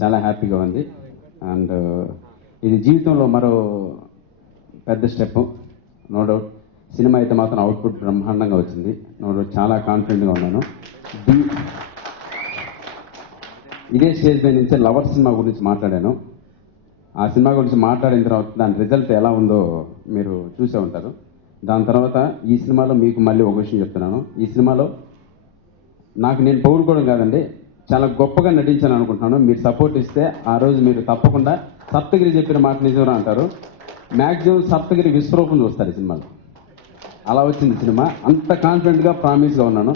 చాలా హ్యాపీగా ఉంది. అండ్ ఇది జీవితంలో మరో పెద్ద స్టెప్, నో డౌట్. సినిమా అయితే మాత్రం అవుట్పుట్ బ్రహ్మాండంగా వచ్చింది, నో డౌట్. చాలా కాన్ఫిడెంట్గా ఉన్నాను. ఇదే స్టేజ్ మీద నుంచే లవర్ సినిమా గురించి మాట్లాడాను. ఆ సినిమా గురించి మాట్లాడిన తర్వాత దాని రిజల్ట్ ఎలా ఉందో మీరు చూసే ఉంటారు. దాని తర్వాత ఈ సినిమాలో మీకు మళ్ళీ ఒక విషయం చెప్తున్నాను. ఈ సినిమాలో నాకు నేను పొగుడుకోవడం కాదండి, చాలా గొప్పగా నటించాను అనుకుంటున్నాను. మీరు సపోర్ట్ ఇస్తే ఆ రోజు మీరు తప్పకుండా సప్తగిరి చెప్పిన మాట నిజంగా అంటారు. మ్యాక్సిమం సప్తగిరి విశ్వరూపం చూస్తారు ఈ సినిమాలో. అలా వచ్చింది సినిమా. అంత కాన్ఫిడెంట్గా ప్రామిస్గా ఉన్నాను.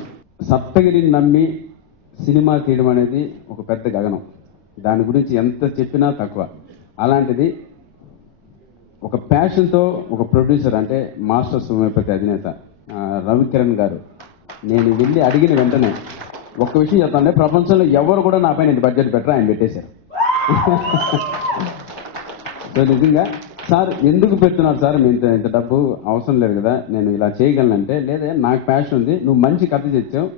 సప్తగిరిని నమ్మి సినిమా తీయడం అనేది ఒక పెద్ద గగనం. దాని గురించి ఎంత చెప్పినా తక్కువ. అలాంటిది ఒక ప్యాషన్తో ఒక ప్రొడ్యూసర్, అంటే మాస్టర్ హోమియోపతి అధినేత రవికిరణ్ గారు, నేను వెళ్ళి అడిగిన వెంటనే ఒక్క విషయం చెప్తానంటే, ప్రపంచంలో ఎవరు కూడా నా పైన ఇంత బడ్జెట్ పెట్టరా, ఆయన పెట్టేశారు. సో నిజంగా సార్ ఎందుకు పెడుతున్నారు సార్, మీ ఇంత డబ్బు అవసరం లేదు కదా, నేను ఇలా చేయగలనంటే, లేదే నాకు ప్యాషన్ ఉంది, నువ్వు మంచి కథ తెచ్చావు,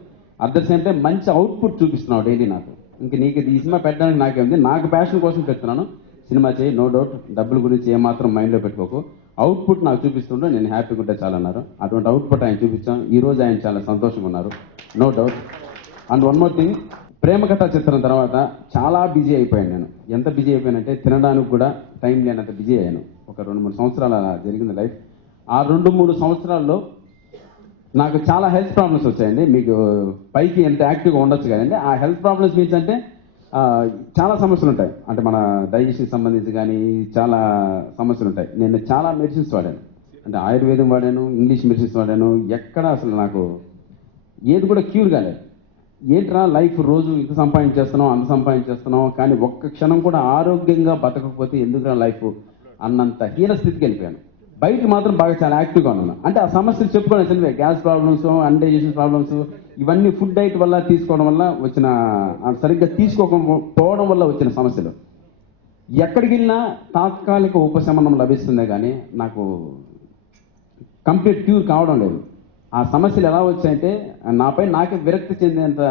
అట్ ద సేమ్ టైం మంచి అవుట్పుట్ చూపిస్తున్నావు డైలీ నాకు, ఇంక నీకు ఈ సినిమా పెట్టడానికి నాకేముంది, నాకు ప్యాషన్ కోసం పెడుతున్నాను, సినిమా చేయి, నో డౌట్, డబ్బుల గురించి ఏమాత్రం మైండ్లో పెట్టుకోకు, అవుట్పుట్ నాకు చూపిస్తుంటే నేను హ్యాపీగా ఉంటే చాలన్నారు. అటువంటి అవుట్పుట్ ఆయన చూపించాం. ఈ రోజు ఆయన చాలా సంతోషంగా ఉన్నారు, no doubt. And one more thing, ప్రేమ కథా చిత్రం తర్వాత చాలా బిజీ అయిపోయాను నేను. ఎంత బిజీ అయిపోయానంటే తినడానికి కూడా టైం లేనంత బిజీ అయ్యాను. ఒక 2-3 సంవత్సరాలు అలా జరిగింది లైఫ్. ఆ 2-3 సంవత్సరాల్లో నాకు చాలా హెల్త్ ప్రాబ్లమ్స్ వచ్చాయండి. మీకు పైకి ఎంత యాక్టివ్గా ఉండొచ్చు కదండి, ఆ హెల్త్ ప్రాబ్లమ్స్ మీన్స్ అంటే చాలా సమస్యలు ఉంటాయి. అంటే మన డైజెషన్ సంబంధించి కానీ చాలా సమస్యలు ఉంటాయి. నేను చాలా మెడిసిన్స్ వాడాను, అంటే ఆయుర్వేదం వాడాను, ఇంగ్లీష్ మెడిసిన్స్ వాడాను. ఎక్కడ అసలు నాకు ఏది కూడా క్యూర్ కాలేదు. ఏంట్రా లైఫ్, రోజు ఇంత సంపాదించేస్తున్నాం, అంత సంపాదించేస్తున్నాం, కానీ ఒక్క క్షణం కూడా ఆరోగ్యంగా బతకకపోతే ఎందుకురా లైఫ్ అన్నంత హీన స్థితికి వెళ్ళిపోయాను. బయట మాత్రం బాగా చాలా యాక్టివ్గా ఉన్నాను. అంటే ఆ సమస్యలు చెప్పుకోవడం తెలివే, గ్యాస్ ప్రాబ్లమ్స్, అన్డైజెషన్ ప్రాబ్లమ్స్, ఇవన్నీ ఫుడ్ డైట్ వల్ల తీసుకోవడం వల్ల వచ్చిన, సరిగ్గా తీసుకోకపోవడం వల్ల వచ్చిన సమస్యలు. ఎక్కడికి వెళ్ళినా తాత్కాలిక ఉపశమనం లభిస్తుందే కానీ నాకు కంప్లీట్ క్యూర్ కావడం లేదు. ఆ సమస్యలు ఎలా వచ్చాయంటే నాపై నాకే విరక్తి చెందేంత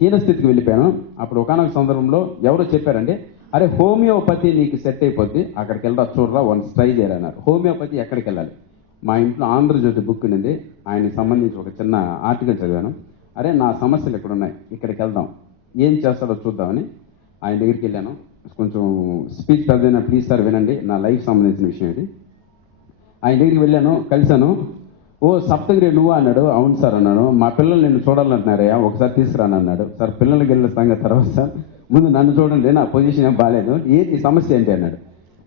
హీనస్థితికి వెళ్ళిపోయాను. అప్పుడు ఒకనొక సందర్భంలో ఎవరో చెప్పారండి, అరే హోమియోపతి నీకు సెట్ అయిపోద్ది, అక్కడికి వెళ్దా చూడరా, వన్ ట్రై చేయాలన్నారు. హోమియోపతి ఎక్కడికి వెళ్ళాలి? మా ఇంట్లో ఆంధ్రజ్యోతి బుక్ ఉంది, ఆయనకి సంబంధించి ఒక చిన్న ఆర్టికల్ చదివాను. అరే నా సమస్యలు ఇక్కడ ఉన్నాయి, ఇక్కడికి వెళ్దాం, ఏం చేస్తాడో చూద్దామని ఆయన దగ్గరికి వెళ్ళాను. కొంచెం స్పీచ్ పెద్దైనా, ప్లీజ్ సార్ వినండి, నా లైఫ్ సంబంధించిన విషయం ఇది. ఆయన దగ్గరికి వెళ్ళాను, కలిశాను. ఓ సప్తగిరి నువ్వు అన్నాడు. అవును సార్ అన్నాను. మా పిల్లలు నిన్ను చూడాలంటున్నారయ్యా, ఒకసారి తీసుకురాను అన్నాడు. సార్ పిల్లలకి వెళ్ళిన సంగతి తర్వాత సార్, ముందు నన్ను చూడండి, నా పొజిషన్ ఏం బాగాలేదు, ఏంటి సమస్య ఏంటి అన్నాడు.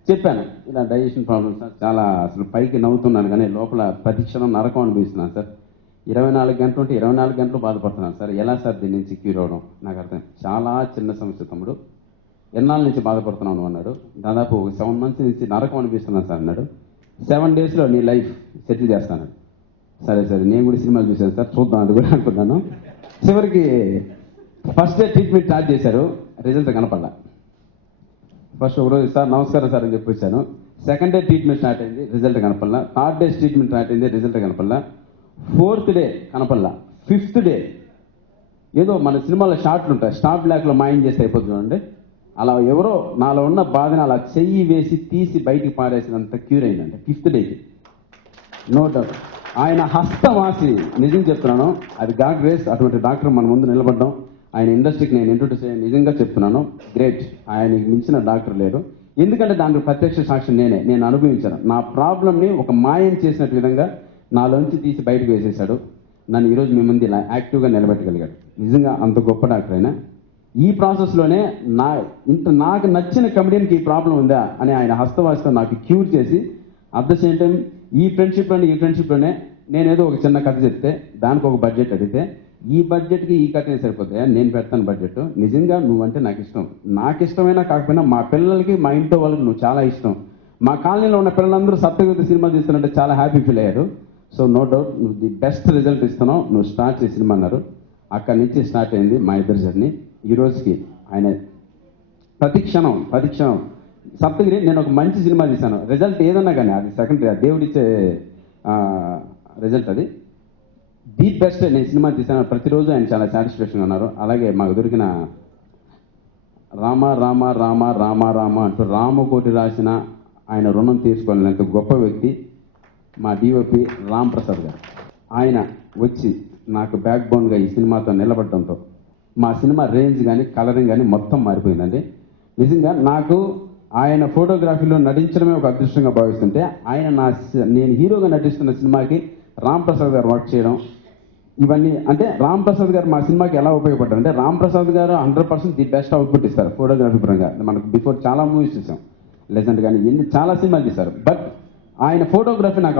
చెప్పాను, ఇలా డైజెషన్ ప్రాబ్లమ్ సార్, చాలా అసలు పైకి నవ్వుతున్నాను కానీ లోపల ప్రతి క్షణం నరకం అనిపిస్తున్నాను సార్, 24 గంటలు ఉంటే 24 గంటలు బాధపడుతున్నాను సార్, ఎలా సార్ దీని నుంచి క్యూర్ అవడం నాకు అర్థం. చాలా చిన్న సమస్య తమ్ముడు, ఎన్నాళ్ళ నుంచి బాధపడుతున్నాను అన్నాడు. దాదాపు 7 months నుంచి నరకం అనిపిస్తున్నాను సార్ అన్నాడు. 7 daysలో నీ లైఫ్ సెటిల్ చేస్తాను. సరే సరే, నేను కూడా సినిమాలు చూశాను సార్, చూద్దాం అది కూడా అనుకున్నాను. చివరికి ఫస్ట్ డే ట్రీట్మెంట్ స్టార్ట్ చేశారు, రిజల్ట్ కనపడలా. ఫస్ట్ ఒక రోజు సార్ నమస్కారం సార్ అని చెప్పి వచ్చాను. సెకండ్ డే ట్రీట్మెంట్ స్టార్ట్ అయింది, రిజల్ట్ కనపడలా. థర్డ్ డే ట్రీట్మెంట్ స్టార్ట్ అయింది, రిజల్ట్ కనపడలా. ఫోర్త్ డే కనపడలా. ఫిఫ్త్ డే ఏదో మన సినిమాలో షార్ట్లు ఉంటాయి, స్టాప్ బ్లాక్లో మాయం చేస్తే అయిపోతుంది చూడండి, అలా ఎవరో నాలో ఉన్న బాధని అలా చెయ్యి వేసి తీసి బయటికి పారేసినంత క్యూర్ అయిందండి ఫిఫ్త్ డేకి, నో డౌట్. ఆయన హస్తవాసి, నిజం చెప్తున్నాను, అది గాడ్ గ్రేస్. అటువంటి డాక్టర్ మన ముందు నిలబడ్డం, ఆయన ఇండస్ట్రీకి నేను ఇంట్రొడ్యూస్ అయ్యాను, నిజంగా చెప్తున్నాను, గ్రేట్. ఆయనకి మించిన డాక్టర్ లేరు. ఎందుకంటే దానికి ప్రత్యక్ష సాక్ష్యం నేను అనుభవించాను. నా ప్రాబ్లంని ఒక మాయం చేసినట్టు విధంగా నాలోంచి తీసి బయటకు వేసేశాడు. నన్ను ఈరోజు మీ ముందు ఇలా యాక్టివ్గా నిలబెట్టగలిగాడు. నిజంగా అంత గొప్ప డాక్టర్ అయినా ఈ ప్రాసెస్లోనే నాకు నచ్చిన కమెడియన్కి ఈ ప్రాబ్లం ఉందా అని ఆయన హస్తవాసితో నాకు క్యూర్ చేసి, అట్ ద సేమ్ టైం ఈ ఫ్రెండ్షిప్లోనే నేనేదో ఒక చిన్న కథ చెప్తే దానికి ఒక బడ్జెట్ అడిగితే, ఈ బడ్జెట్కి ఈ కథనే సరిపోతాయా, నేను పెడతాను బడ్జెట్, నిజంగా నువ్వంటే నాకు ఇష్టం, నాకు ఇష్టమైనా కాకపోయినా మా పిల్లలకి మా ఇంట్లో వాళ్ళకి నువ్వు చాలా ఇష్టం, మా కాలనీలో ఉన్న పిల్లలందరూ సప్తగిరి సినిమా తీస్తున్నట్టే చాలా హ్యాపీ ఫీల్ అయ్యారు. సో నో డౌట్ నువ్వు ది బెస్ట్ రిజల్ట్ ఇస్తున్నావు, నువ్వు స్టార్ట్ చేసి సినిమా అన్నారు. అక్కడి నుంచి స్టార్ట్ అయింది మా ఇద్దరి జర్నీ. ఈ రోజుకి ఆయన ప్రతి క్షణం సప్తగిరి నేను ఒక మంచి సినిమా తీశాను, రిజల్ట్ ఏదన్నా కానీ అది సెకండరీ, దేవుడిచ్చే రిజల్ట్, అది ది బెస్ట్ నేను సినిమా తీశాను. ప్రతిరోజు ఆయన చాలా సాటిస్ఫాక్షన్గా ఉన్నారు. అలాగే మాకు దొరికిన రామ రామ రామ రామ రామ అంటూ రామకోటి రాసిన ఆయన రుణం తీసుకోలేనంత గొప్ప వ్యక్తి మా డిఓపి రామ్ ప్రసాద్ గారు. ఆయన వచ్చి నాకు బ్యాక్ బోన్గా ఈ సినిమాతో నిలబడడంతో మా సినిమా రేంజ్ కానీ కలరింగ్ కానీ మొత్తం మారిపోయిందండి. నిజంగా నాకు ఆయన ఫోటోగ్రఫీలో నటించడమే ఒక అదృష్టంగా భావిస్తుంటే నేను హీరోగా నటిస్తున్న సినిమాకి రామ్ ప్రసాద్ గారు వర్క్ చేయడం, ఇవన్నీ అంటే రామ్ ప్రసాద్ గారు మా సినిమాకి ఎలా ఉపయోగపడ్డారు అంటే, రామ్ ప్రసాద్ గారు 100% ది బెస్ట్ అవుట్పుట్ ఇస్తారు ఫోటోగ్రఫీ పరంగా. మనకు బిఫోర్ చాలా మూవీస్ చూసాం, లెజెండ్ కానీ చాలా సినిమాలు తీశారు. బట్ ఆయన ఫోటోగ్రఫీ నాకు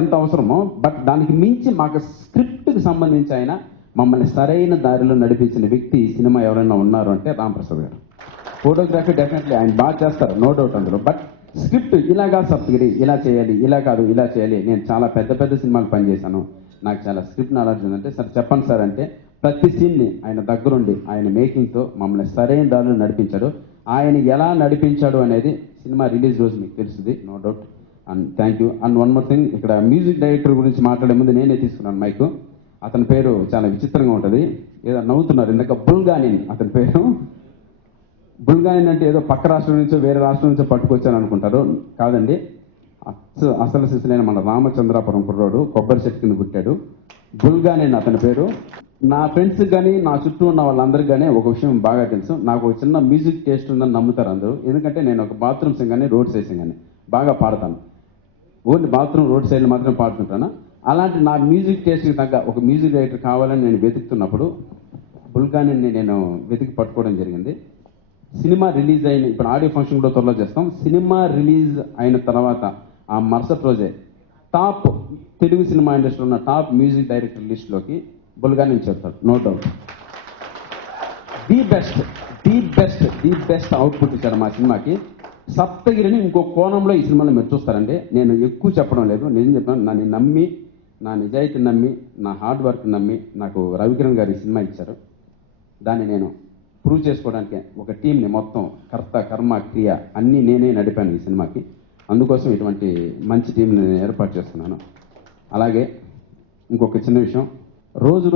ఎంత అవసరమో, బట్ దానికి మించి మాకు స్క్రిప్ట్కి సంబంధించి ఆయన మమ్మల్ని సరైన దారిలో నడిపించిన వ్యక్తి ఈ సినిమా ఎవరైనా ఉన్నారు అంటే రామ్ ప్రసాద్ గారు. ఫోటోగ్రఫీ డెఫినెట్లీ ఆయన బాగా చేస్తారు, నో డౌట్ అందులో. బట్ స్క్రిప్ట్ ఇలాగా సప్తగిరి ఇలా చేయాలి, ఇలా కాదు ఇలా చేయాలి. నేను చాలా పెద్ద పెద్ద సినిమాలు పనిచేశాను, నాకు చాలా స్క్రిప్ట్ నాలెడ్జ్ ఉందంటే, సార్ చెప్పండి సార్ అంటే ప్రతి సీన్ని ఆయన దగ్గరుండి ఆయన మేకింగ్తో మమ్మల్ని సరైన దారిలో నడిపించాడు. ఆయన ఎలా నడిపించాడు అనేది సినిమా రిలీజ్ రోజు మీకు తెలుస్తుంది, no doubt. And thank you. And one more thing, ఇక్కడ మ్యూజిక్ డైరెక్టర్ గురించి మాట్లాడే ముందు నేనే తీసుకున్నాను మైక్. అతని పేరు చాలా విచిత్రంగా ఉంటుంది, ఏదో నవ్వుతున్నారు ఇందాక, బుల్గానిన్ అతని పేరు. బుల్గానిన్ అంటే ఏదో పక్క రాష్ట్రం నుంచో వేరే రాష్ట్రం నుంచో పట్టుకొచ్చాను అనుకుంటారు, కాదండి. అసలు సిసలైన మన రామచంద్రాపురం కుర్రోడు, కొబ్బరి చెట్టు కింద పుట్టాడు. బుల్గానిన్ అతని పేరు. నా ఫ్రెండ్స్ కానీ నా చుట్టూ ఉన్న వాళ్ళందరికీ కానీ ఒక విషయం బాగా తెలుసు, నాకు ఒక చిన్న మ్యూజిక్ టేస్ట్ ఉందని నమ్ముతారు అందరూ. ఎందుకంటే నేను ఒక బాత్రూమ్ సింగ్ కానీ రోడ్ సైడ్ సింగ్ కానీ బాగా పాడతాను. ఓన్లీ బాత్రూమ్ రోడ్ సైడ్లో మాత్రం పాడుతుంటాను. అలాంటి నా మ్యూజిక్ టేస్ట్కి తగ్గ ఒక మ్యూజిక్ డైరెక్టర్ కావాలని నేను వెతుకుతున్నప్పుడు బుల్గానిన్ని నేను వెతికి పట్టుకోవడం జరిగింది. సినిమా రిలీజ్ అయిన, ఇప్పుడు ఆడియో ఫంక్షన్ కూడా త్వరలో చేస్తాం. సినిమా రిలీజ్ అయిన తర్వాత ఆ మరుసటి రోజే టాప్ తెలుగు సినిమా ఇండస్ట్రీలో ఉన్న టాప్ మ్యూజిక్ డైరెక్టర్ లిస్ట్లోకి బుల్గానిన్ చెప్తాడు, no doubt. The best output ఇచ్చారు మా సినిమాకి. సప్తగిరిని ఇంకో కోణంలో ఈ సినిమాలో మీరు చూస్తారండి. నేను ఎక్కువ చెప్పడం లేదు, నిజం చెప్పాను. నన్ను నమ్మి, నా నిజాయితీ నమ్మి, నా హార్డ్ వర్క్ నమ్మి నాకు రవికిరణ్ గారు ఈ సినిమా ఇచ్చారు. దాన్ని నేను ప్రూవ్ చేసుకోవడానికి ఒక టీంని మొత్తం కర్త కర్మ క్రియ అన్నీ నేనే నడిపాను ఈ సినిమాకి. అందుకోసం ఇటువంటి మంచి టీంని నేను ఏర్పాటు చేస్తున్నాను. అలాగే ఇంకొక చిన్న విషయం, రోజు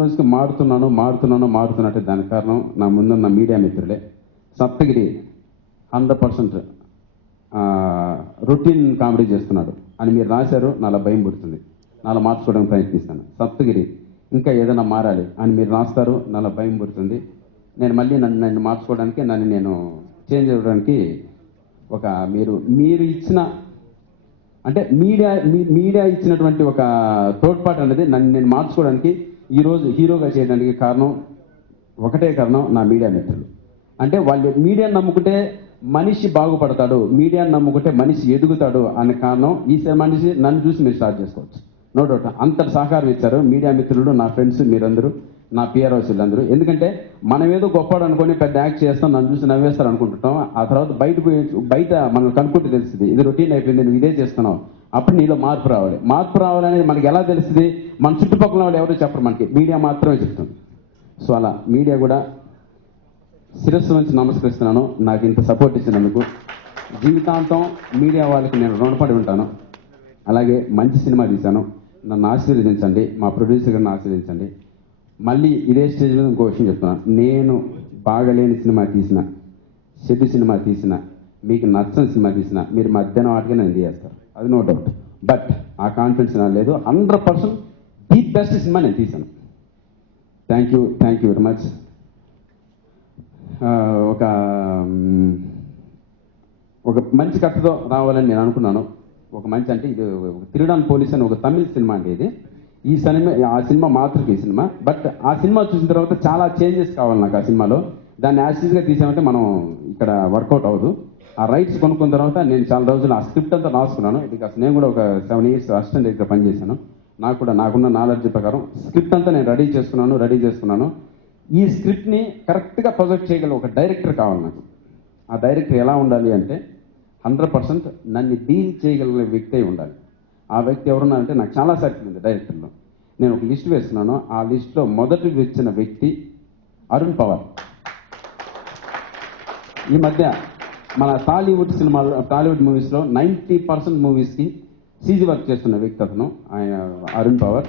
రోజుకి మారుతున్నట్టు దానికి కారణం నా ముందున్న మీడియా మిత్రులే. సప్తగిరి 100% రొటీన్ కామెడీ చేస్తున్నాడు అని మీరు రాశారు, నాలో భయం పుడుతుంది, నాలో మార్చుకోవడానికి ప్రయత్నిస్తాను. సప్తగిరి ఇంకా ఏదైనా మారాలి అని మీరు రాస్తారు, నాలో భయం పుడుతుంది. నేను మళ్ళీ నన్ను మార్చుకోవడానికి, నేను చేంజ్ అవ్వడానికి ఒక మీరు ఇచ్చిన అంటే మీడియా ఇచ్చినటువంటి ఒక తోడ్పాటు అనేది నన్ను నేను మార్చుకోవడానికి, ఈరోజు హీరోగా చేయడానికి ఒకటే కారణం నా మీడియా మిత్రులు. అంటే వాళ్ళు మీడియాను నమ్ముకుంటే మనిషి బాగుపడతాడు, మీడియాను నమ్ముకుంటే మనిషి ఎదుగుతాడు అనే కారణం ఈ మనిషి నన్ను చూసి మీరు స్టార్ట్ చేసుకోవచ్చు, నో డౌట్. అంతటి సహకారం ఇచ్చారు మీడియా మిత్రులు, నా ఫ్రెండ్స్, మీరందరూ, నా పిఆర్ఓస్ వీళ్ళందరూ. ఎందుకంటే మనం ఏదో గొప్పవాడు అనుకుని పెద్ద యాక్ట్ చేస్తాం, నన్ను చూసి నవ్వేస్తారు అనుకుంటుంటాం. ఆ తర్వాత బయట మనం కనుక్కుంటే తెలుస్తుంది ఇది రొటీన్ అయిపోయింది, నువ్వు ఇదే చేస్తున్నావు. అప్పుడు నీలో మార్పు రావాలనేది మనకి ఎలా తెలుస్తుంది? మన చుట్టుపక్కల వాళ్ళు ఎవరు చెప్పరు, మనకి మీడియా మాత్రమే చెప్తుంది. సో అలా మీడియా కూడా శిరస్సు నుంచి నమస్కరిస్తున్నాను, నాకు ఇంత సపోర్ట్ ఇచ్చినందుకు. జీవితాంతం మీడియా వాళ్ళకి నేను రుణపడి ఉంటాను. అలాగే మంచి సినిమా తీశాను, నన్ను ఆశీర్వదించండి, మా ప్రొడ్యూసర్ గారిని ఆశీర్వదించండి. మళ్ళీ ఇదే స్టేజ్ మీద ఇంకో విషయం చెప్తున్నాను, నేను బాగలేని సినిమా తీసిన, షెడ్డు సినిమా తీసిన, మీకు నచ్చని సినిమా తీసిన, మీరు మధ్యాహ్నం వాటిగా నన్ను తీయేస్తారు, అది నో డౌట్. బట్ ఆ కాన్ఫిడెన్స్ నాకు లేదు. 100% ది బెస్ట్ సినిమా నేను తీశాను. Thank you very much. ఒక మంచి కథతో రావాలని నేను అనుకున్నాను. ఒక మంచి అంటే ఇది తిరుడాన్ పోలీస్ అని ఒక తమిళ సినిమా అండి ఇది. ఆ సినిమా మాతృకి ఈ సినిమా. బట్ ఆ సినిమా చూసిన తర్వాత చాలా చేంజెస్ కావాలి నాకు ఆ సినిమాలో. దాన్ని యాసిడ్గా తీసామంటే మనం ఇక్కడ వర్కౌట్ అవ్వదు. ఆ రైట్స్ కొనుక్కున్న తర్వాత నేను చాలా రోజులు ఆ స్క్రిప్ట్ అంతా రాసుకున్నాను. బికాస్ నేను కూడా ఒక 7 years అసిస్టెంట్ డైరెక్టర్ పనిచేశాను. నాకున్న నాలెడ్జ్ ప్రకారం స్క్రిప్ట్ అంతా నేను రెడీ చేసుకున్నాను. ఈ స్క్రిప్ట్ని కరెక్ట్గా ప్రొజెక్ట్ చేయగల ఒక డైరెక్టర్ కావాలి నాకు. ఆ డైరెక్టర్ ఎలా ఉండాలి అంటే 100% నన్ను డీల్ చేయగలిగిన వ్యక్తి అయి ఉండాలి. ఆ వ్యక్తి ఎవరున్నారంటే నాకు చాలా సర్కిల్ ఉంది డైరెక్టర్లో. నేను ఒక లిస్ట్ వేస్తున్నాను, ఆ లిస్ట్లో మొదటి వచ్చిన వ్యక్తి అరుణ్ పవార్. ఈ మధ్య మన టాలీవుడ్ మూవీస్లో 90% మూవీస్కి సీజీ వర్క్ చేస్తున్న వ్యక్తి అతను, ఆయన Arun Pawar.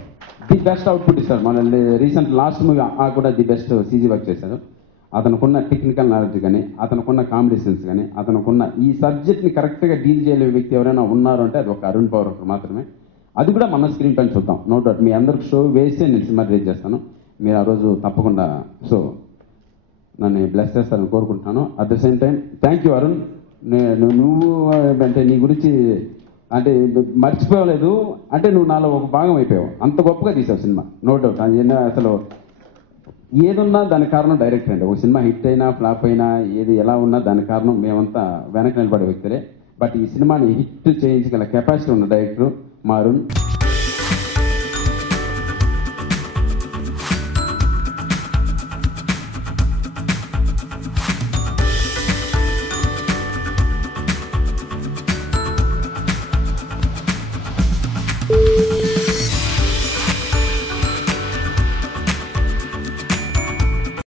The best output ఇస్తారు. మన రీసెంట్ లాస్ట్ మూవీ కూడా ది బెస్ట్ సీజీ వర్క్ చేశారు. అతనుకున్న టెక్నికల్ నాలెడ్జ్ కానీ, అతనుకున్న కామెడీ సెన్స్ కానీ, అతనుకున్న ఈ సబ్జెక్ట్ని కరెక్ట్గా డీల్ చేయలేని వ్యక్తి ఎవరైనా ఉన్నారు అంటే అది ఒక అరుణ్ పవర్ మాత్రమే. అది కూడా మన స్క్రీన్ పైన చూద్దాం. నో డౌట్ మీ అందరికి షో వేస్తే నేను సినిమా రిలీజ్ చేస్తాను. మీరు ఆ రోజు తప్పకుండా షో నన్ను బ్లెస్ చేస్తారని కోరుకుంటున్నాను. At the same time thank you Arun. నువ్వు అంటే నీ గురించి అంటే మర్చిపోలేదు అంటే నువ్వు నాలో ఒక భాగం అయిపోయావు. అంత గొప్పగా తీసావు సినిమా, నో డౌట్. అది అసలు ఏదున్నా దానికి కారణం డైరెక్టర్ అండి. ఒక సినిమా హిట్ అయినా ఫ్లాప్ అయినా ఏది ఎలా ఉన్నా దానికి కారణం మేమంతా వెనక నిలబడే వ్యక్తులే. బట్ ఈ సినిమాని హిట్ చేయించగల కెపాసిటీ ఉన్న డైరెక్టర్ మా అరుణ్.